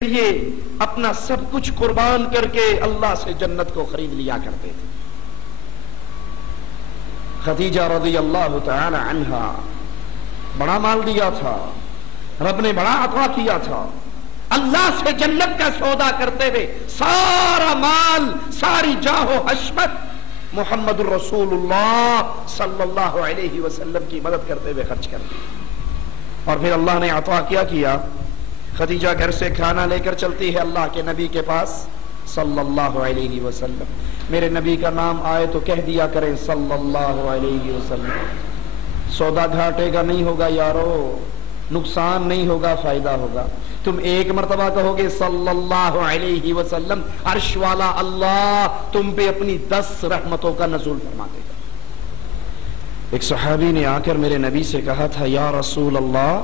لیے اپنا سب کچھ قربان کر کے اللہ سے جنت کو خرید لیا کرتے تھے۔ خدیجہ رضی اللہ تعالی عنہا بڑا مال دیا تھا، رب نے بڑا عطا کیا تھا، اللہ سے جنت کا سودا کرتے ہوئے سارا مال، ساری جاہ و حشمت محمد الرسول اللہ صلی اللہ علیہ وسلم کی مدد کرتے ہوئے خرچ کر دی۔ اور پھر اللہ نے عطا کیا خدیجہ گھر سے کھانا لے کر چلتی ہے اللہ کے نبی کے پاس صلی اللہ علیہ وسلم۔ میرے نبی کا نام آئے تو کہہ دیا کریں صلی اللہ علیہ وسلم۔ سودا گھاٹے کا نہیں ہوگا یارو، نقصان نہیں ہوگا، فائدہ ہوگا۔ تم ایک مرتبہ کہو گے صلی اللہ علیہ وسلم، عرش والا اللہ تم پہ اپنی 10 رحمتوں کا نزول فرما دے گا۔ ایک صحابی نے آ کر میرے نبی سے کہا تھا یا رسول اللہ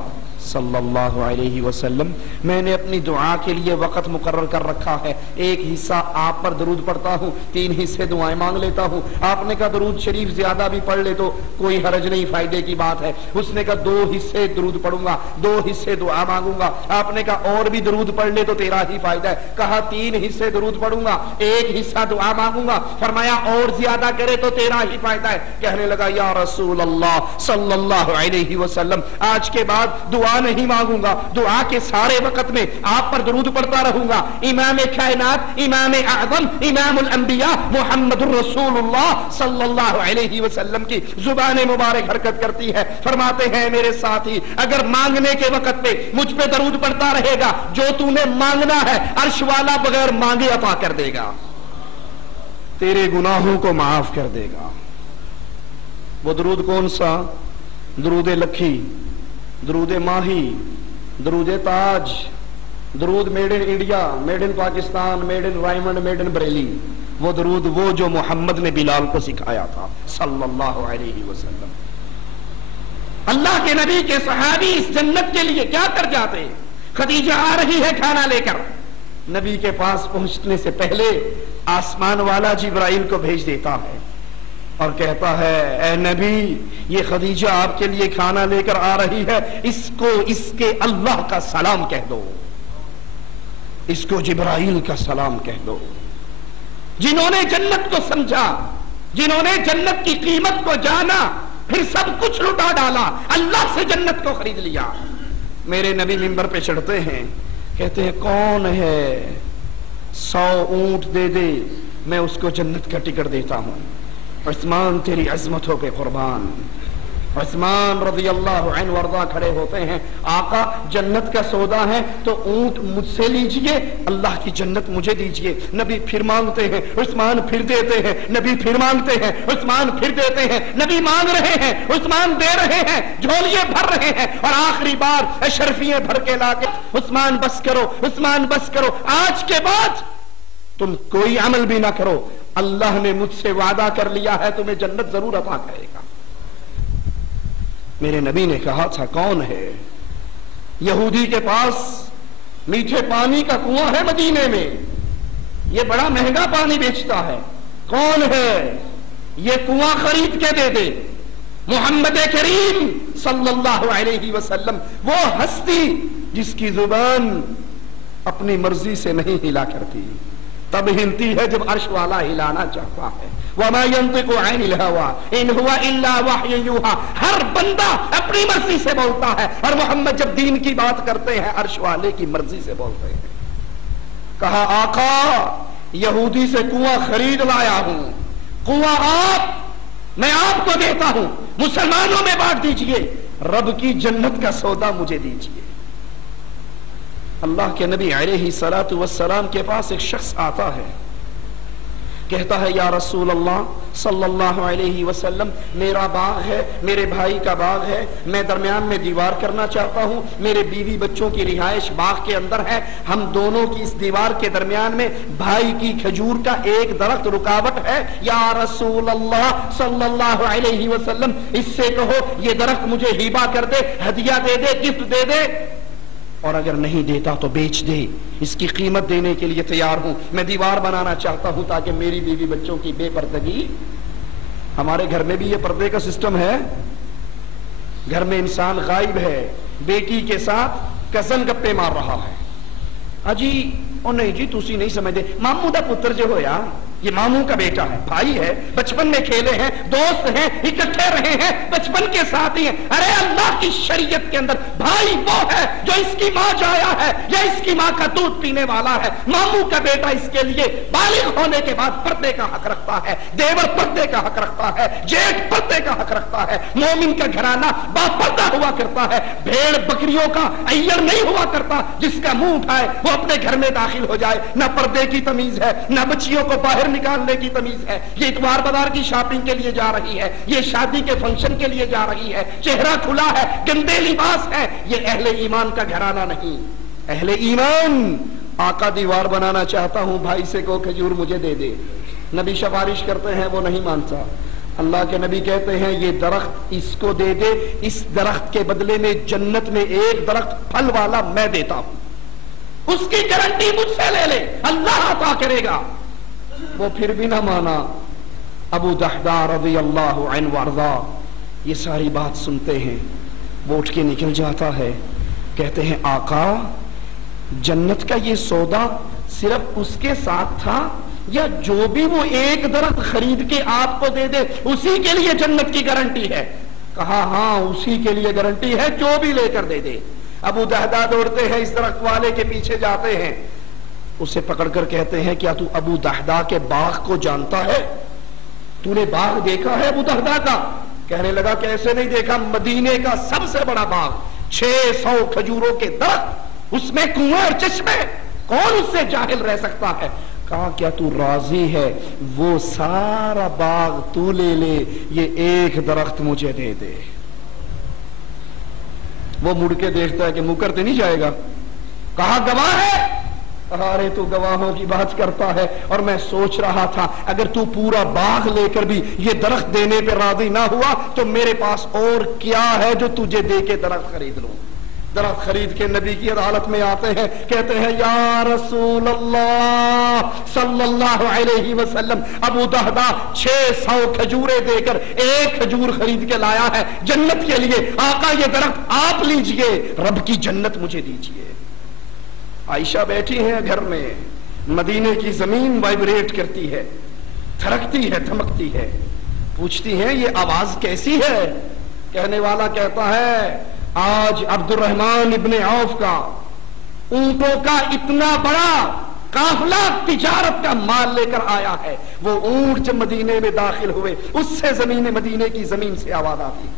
صلی اللہ علیہ وسلم، میں نے اپنی دعا کے لیے وقت مقرر کر رکھا ہے، ایک حصہ آپ پر درود پڑھتا ہوں، 3 حصے دعائیں مانگ لیتا ہوں۔ آپ نے کہا درود شریف زیادہ بھی پڑھ لے تو کوئی حرج نہیں، فائدے کی بات ہے۔ اس نے کہا 2 حصے درود پڑھوں گا، 2 حصے دعا مانگوں گا۔ آپ نے کہا اور بھی درود پڑھ لے تو تیرا ہی فائدہ ہے۔ کہا 3 حصے درود پڑھوں گا، 1 حصہ دعا مانگوں گا۔ فرمایا اور زیادہ کرے تو تیرا ہی فائدہ ہے۔ کہنے لگا یا رسول اللہ صلی اللہ علیہ وسلم، آج کے بعد دعا نہیں مانگوں گا، دعا کے سارے وقت میں آپ پر درود پڑھتا رہوں گا۔ امام کائنات، امام اعظم، امام الانبیاء محمد الرسول اللہ صلی اللہ علیہ وسلم کی زبان مبارک حرکت کرتی ہے۔ فرماتے ہیں میرے ساتھی، اگر مانگنے کے وقت پہ مجھ پہ درود پڑھتا رہے گا، جو تو نے مانگنا ہے عرش والا بغیر مانگے عطا کر دے گا، تیرے گناہوں کو معاف کر دے گا۔ وہ درود کون سا؟ درود لکھی، درود ماہی، درود تاج، درود made in India, made in Pakistan, made in Raiwind, made in Bareilly. وہ درود وہ جو محمد نے بلال کو سکھایا تھا صلی اللہ علیہ وسلم۔ اللہ کے نبی کے صحابی اس جنت کے لیے کیا کر جاتے؟ خدیجہ آ رہی ہے کھانا لے کر، نبی کے پاس پہنچنے سے پہلے آسمان والا جبرائیل کو بھیج دیتا ہے اور کہتا ہے اے نبی، یہ خدیجہ آپ کے لیے کھانا لے کر آ رہی ہے، اس کو اس کے اللہ کا سلام کہہ دو، اس کو جبرائیل کا سلام کہہ دو۔ جنہوں نے جنت کو سمجھا، جنہوں نے جنت کی قیمت کو جانا، پھر سب کچھ لٹا ڈالا، اللہ سے جنت کو خرید لیا۔ میرے نبی منبر پہ چڑھتے ہیں، کہتے ہیں کون ہے 100 اونٹ دے دے میں اس کو جنت کا ٹکٹ دیتا ہوں۔ عثمان تیری عظمتوں پہ قربان۔ عثمان رضی اللہ عنہ وارضا کھڑے ہوتے ہیں، آقا جنت کا سودا ہے تو اونٹ مجھ سے لیجئے، اللہ کی جنت مجھے دیجئے۔ نبی پھر مانگتے ہیں، عثمان پھر دیتے ہیں، نبی پھر مانگتے ہیں، عثمان پھر دیتے ہیں، نبی مانگ رہے ہیں، عثمان دے رہے ہیں، جھولیے بھر رہے ہیں، اور آخری بار اشرفیے بھر کے لا کے عثمان بس کرو، عثمان بس کرو، آج کے بعد تم کوئی عمل بھی نہ کرو، اللہ نے مجھ سے وعدہ کر لیا ہے تمہیں جنت ضرور عطا کرے گا۔ میرے نبی نے کہا تھا کون ہے؟ یہودی کے پاس میٹھے پانی کا کنواں ہے مدینے میں، یہ بڑا مہنگا پانی بیچتا ہے، کون ہے؟ یہ کنواں خرید کے دے دے۔ محمد کریم صلی اللہ علیہ وسلم، وہ ہستی جس کی زبان اپنی مرضی سے نہیں ہلا کرتی، تب ہلتی ہے جب عرش والا ہلانا چاہتا ہے۔ وَمَا يَنطِقُ عَنِ الْهَوَىٰ إِنْ هُوَ إِلَّا وَحْيٌ يُوحَىٰ۔ ہر بندہ اپنی مرضی سے بولتا ہے، اور محمد جب دین کی بات کرتے ہیں عرش والے کی مرضی سے بولتے ہیں۔ کہا آقا یہودی سے کنواں خرید لایا ہوں، کنواں میں آپ کو دیتا ہوں، مسلمانوں میں بانٹ دیجئے، رب کی جنت کا سودا مجھے دیجئے۔ اللہ کے نبی علیہ الصلوۃ والسلام کے پاس ایک شخص آتا ہے، کہتا ہے یا رسول اللہ صلی اللہ علیہ وسلم، میرا باغ ہے، میرے بھائی کا باغ ہے، میں درمیان میں دیوار کرنا چاہتا ہوں، میرے بیوی بچوں کی رہائش باغ کے اندر ہے، ہم دونوں کی اس دیوار کے درمیان میں بھائی کی کھجور کا ایک درخت رکاوٹ ہے، یا رسول اللہ صلی اللہ علیہ وسلم اس سے کہو یہ درخت مجھے ہبہ کر دے، ہدیہ دے دے، گفٹ دے دے، اور اگر نہیں دیتا تو بیچ دے، اس کی قیمت دینے کے لیے تیار ہوں، میں دیوار بنانا چاہتا ہوں تاکہ میری بیوی بچوں کی بے پردگی۔ ہمارے گھر میں بھی یہ پردے کا سسٹم ہے، گھر میں انسان غائب ہے، بیٹی کے ساتھ کزن گپے مار رہا ہے، अजी ओ नहीं जी तुसी नहीं समझते, मामू दा पुत्र जो होया, ये मामू का बेटा है, भाई है, बचपन में खेले हैं, दोस्त हैं, इकट्ठे रहे हैं, बचपन के साथ ही हैं। अरे अल्लाह की शरीयत के अंदर भाई वो है जो इसकी माँ जाया है या इसकी माँ का दूध पीने वाला है। मामू का बेटा इसके लिए बालिग होने के बाद पर्दे का हक रखता है, देवर पर्दे का हक रखता है, जेठ पर्दे का हक रखता है। मोमिन का घराना बापर्दा हुआ करता है, भेड़ बकरियों का अय्यर नहीं हुआ करता जिसका मुंह उठाए वो अपने घर में दाखिल हो जाए। न पर्दे की तमीज है, न बच्चियों को बाहर निकालने की तमीज है। ये इतवार बाजार की शॉपिंग के लिए जा रही है, ये शादी के फंक्शन के लिए जा रही है, चेहरा खुला है, गंदे लिबास है, ये अहले ईमान का घराना नहीं। अहले ईमान आका दीवार बनाना चाहता हूं, भाई से को खजूर मुझे दे दे। नबी सिफारिश करते हैं, वो नहीं मानता। अल्लाह के नबी कहते हैं ये दरख्त इसको दे दे, इस दरख्त के बदले में जन्नत में एक दरख्त फल वाला मैं देता हूं, उसकी गारंटी मुझसे ले ले, अल्लाह अता करेगा। वो फिर भी ना माना। अबू दहदा रज़ी अल्लाहु अन्हु वअर्ज़ा ये सारी बात सुनते हैं, वो उठ के निकल जाता है। कहते हैं आका जन्नत का ये सौदा सिर्फ उसके साथ था या जो भी वो एक दरख्त खरीद के आपको दे दे उसी के लिए जन्नत की गारंटी है? कहा हाँ उसी के लिए गारंटी है, जो भी लेकर दे दे। अबू दहदा दौड़ते हैं, इस दरख्त वाले के पीछे जाते हैं, उसे पकड़कर कहते हैं क्या तू अबू दहदा के बाग को जानता है? तूने बाग देखा है अबू दहदा का? कहने लगा कैसे नहीं देखा, मदीने का सबसे बड़ा बाग, 600 खजूरों के दरख्त, उसमें कुआं और चश्मे, कौन उससे जाहिल रह सकता है? कहा क्या तू राजी है वो सारा बाग तू ले ले, ये एक दरख्त मुझे दे दे। वो मुड़ के देखता है कि मुकर तो नहीं जाएगा। कहा गवाह है? अरे तू गवाहों की बात करता है, और मैं सोच रहा था अगर तू पूरा बाग लेकर भी ये दरख्त देने पे राजी ना हुआ तो मेरे पास और क्या है जो तुझे दे के दरख्त खरीद लूं। दरख्त खरीद के नबी की अदालत में आते हैं, कहते हैं या रसूल अल्लाह सल्लल्लाहु अलैहि वसल्लम, अबू दहदा 600 खजूरें देकर एक खजूर खरीद के लाया है जन्नत के लिए। आका ये दरख्त आप लीजिए, रब की जन्नत मुझे दीजिए। आयशा बैठी हैं घर में, मदीने की जमीन वाइब्रेट करती है, थरकती है, थमकती है। पूछती हैं ये आवाज कैसी है? कहने वाला कहता है आज अब्दुर्रहमान इब्ने औफ का ऊंटों का इतना बड़ा काफिला तिजारत का माल लेकर आया है, वो ऊंट जब मदीने में दाखिल हुए उससे जमीन मदीने की जमीन से आवाज आती।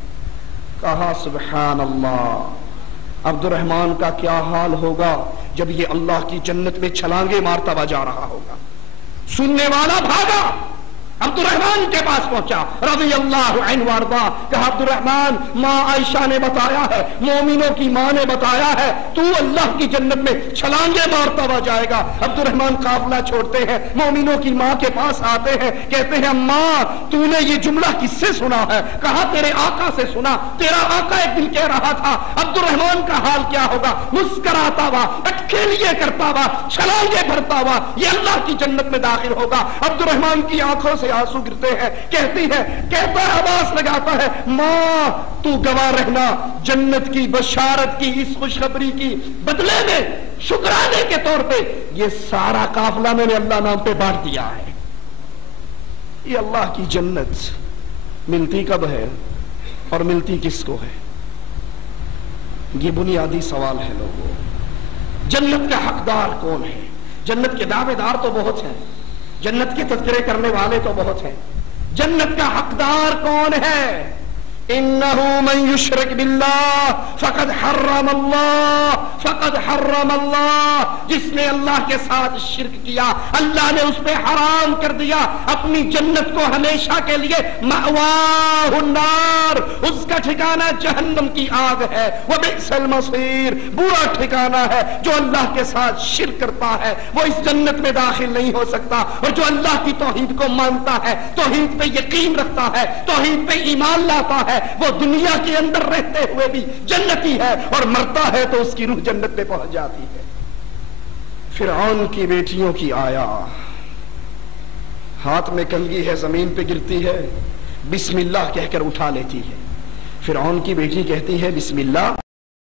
कहा सुभान अल्लाह, अब्दुर्रहमान का क्या हाल होगा जब ये अल्लाह की जन्नत में छलांगे मारता हुआ जा रहा होगा। सुनने वाला भागा, अब्दुर्रहमान के पास पहुंचा रज़ी अल्लाहु अन्हु वअर्ज़ा। कहा अब्दुर्रहमान माँ आयशा ने बताया है, मोमिनों की माँ ने बताया है तू अल्लाह की जन्नत में छलांगे मारता हुआ जाएगा। अब्दुर्रहमान काफिला छोड़ते हैं, मोमिनों की माँ के पास आते हैं, कहते हैं माँ तूने ये जुमला किससे सुना है? कहा तेरे आका से सुना, तेरा आका एक दिन कह रहा था। अब्दुर्रहमान का हाल क्या होगा? मुस्कुराता हुआ, अटखेलिए करता हुआ, छलांगे भरता हुआ ये अल्लाह की जन्नत में दाखिल होगा। अब्दुर्रहमान की आंखों से आंसू गिरते हैं, कहती है, कहता है, आवाज लगाता है माँ तू गवाह रहना, जन्नत की बशारत की इस खुशखबरी की बदले में शुक्राने के तौर पे ये सारा काफिला मैंने अल्लाह नाम पे बांट दिया है। ये अल्लाह की जन्नत मिलती कब है और मिलती किसको है? ये बुनियादी सवाल है लोगों। जन्नत का हकदार कौन है? जन्नत के दावेदार तो बहुत हैं, जन्नत के तज़किरे करने वाले तो बहुत हैं, जन्नत का हकदार कौन है? इन्नहु मन युश्रिक बिल्लाह फक़द हर्रम अल्लाह, जिसने अल्लाह के साथ शिर्क किया अल्लाह ने उस पे हराम कर दिया अपनी जन्नत को हमेशा के लिए। मअवाहुन नार, उसका ठिकाना जहन्नम की आग है। वह बिअसल मसीर, बुरा ठिकाना है। जो अल्लाह के साथ शिर्क करता है वो इस जन्नत में दाखिल नहीं हो सकता, और जो अल्लाह की तौहीद को मानता है, तौहीद पे यकीन रखता है, तौहीद पे ईमान लाता है, वो दुनिया के अंदर रहते हुए भी जन्नती है, और मरता है तो उसकी रूह जन्नत में पहुंच जाती है। फिरौन की बेटियों की आया, हाथ में कंघी है, जमीन पे गिरती है, बिस्मिल्लाह कहकर उठा लेती है। फिरौन की बेटी कहती है बिस्मिल्लाह,